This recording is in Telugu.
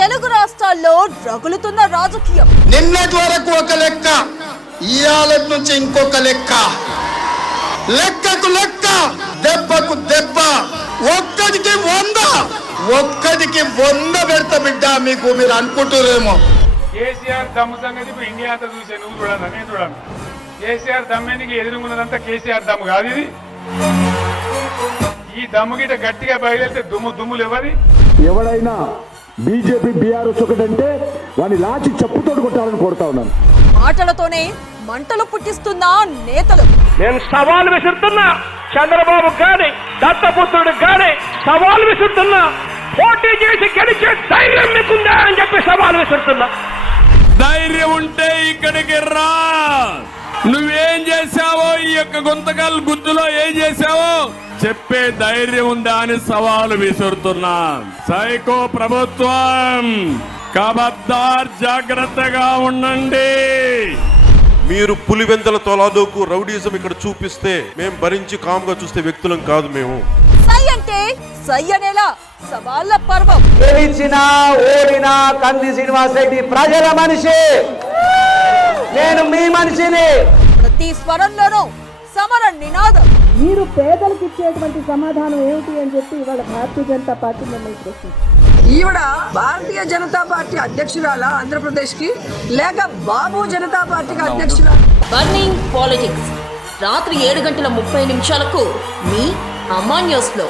తెలుగు రాష్ట్రాల్లో రగులుతున్న రాజకీయం. నిన్నటి వరకు ఒక లెక్క, ఇవాళ నుంచి ఇంకొక లెక్క. లెక్కకు లెక్క, దెబ్బకు దెబ్బ. ఒక్కడికి 100 పెడతా బిడ్డ. మీరు అనుకుంటారేమో కేసీఆర్ దమ్ము సంగతి ఇప్పుడు ఇండియా అంతా చూసే, నువ్వు చూడాలి, నేను చూడాలి. కేసీఆర్ దమ్మెనికి ఎదురుగున్నదంతా కేసీఆర్ దమ్ము కాదు ఇది. ఈ దమ్ము గిట్ట గట్టిగా బయలుదేరితే దుమ్ములు ఇవ్వది. ఎవడైనా బీజేపీ బీఆర్ఎస్ ఒకటంటే వాడిని లాచి చెప్పుతోడు కొట్టాలని కోరుతా ఉన్నాను. మాటలతోనే మంటలు పుట్టిస్తున్న నేతలు. నేను సవాల్ విసురుతున్నా, చంద్రబాబు గాని దత్తపుత్రుడు గాని సవాల్ విసురుతున్నా. పోటీ చేసి గెలిచే ధైర్యం మీకుందా అని చెప్పి సవాల్ విసురుతున్నా. ధైర్యం ఉంటే ఇక్కడికి రా. నువ్వేం చేశావో, ఈ యొక్క గుంతలో ఏం చేశావో చెప్పే ధైర్యం ఉందా అని సవాలు విసురుతున్నా. సైకో ప్రభుత్వం, ఖబర్దార్, జాగ్రత్తగా ఉండండి. మీరు పులివెందల తొలాదోకు రౌడీజం ఇక్కడ చూపిస్తే మేము భరించి కామ్గా చూస్తే వ్యక్తులం కాదు మేము. సై అంటే సై అనేలా సవాళ్ళ పర్వం. గెలిచినా ఓడినా కంది శ్రీనివాస్ రెడ్డి ప్రజల మనిషి, నేను మీ మనిషిని. ప్రతి స్వరంలోనూ సమర నినాదం. మీరు పేదలకు ఇచ్చేటువంటి సమాధానం ఏమిటి అని చెప్పి ఇవాళ భారతీయ జనతా పార్టీ మిమ్మల్ని ప్రశ్నిస్తుంది. ఈవిడ భారతీయ జనతా పార్టీ అధ్యక్షురాల ఆంధ్రప్రదేశ్ కి, లేక బాబు జనతా పార్టీకి అధ్యక్షురాల? బర్నింగ్ పాలిటిక్స్ రాత్రి 7:30 మీ అమ్మా న్యూస్ లో.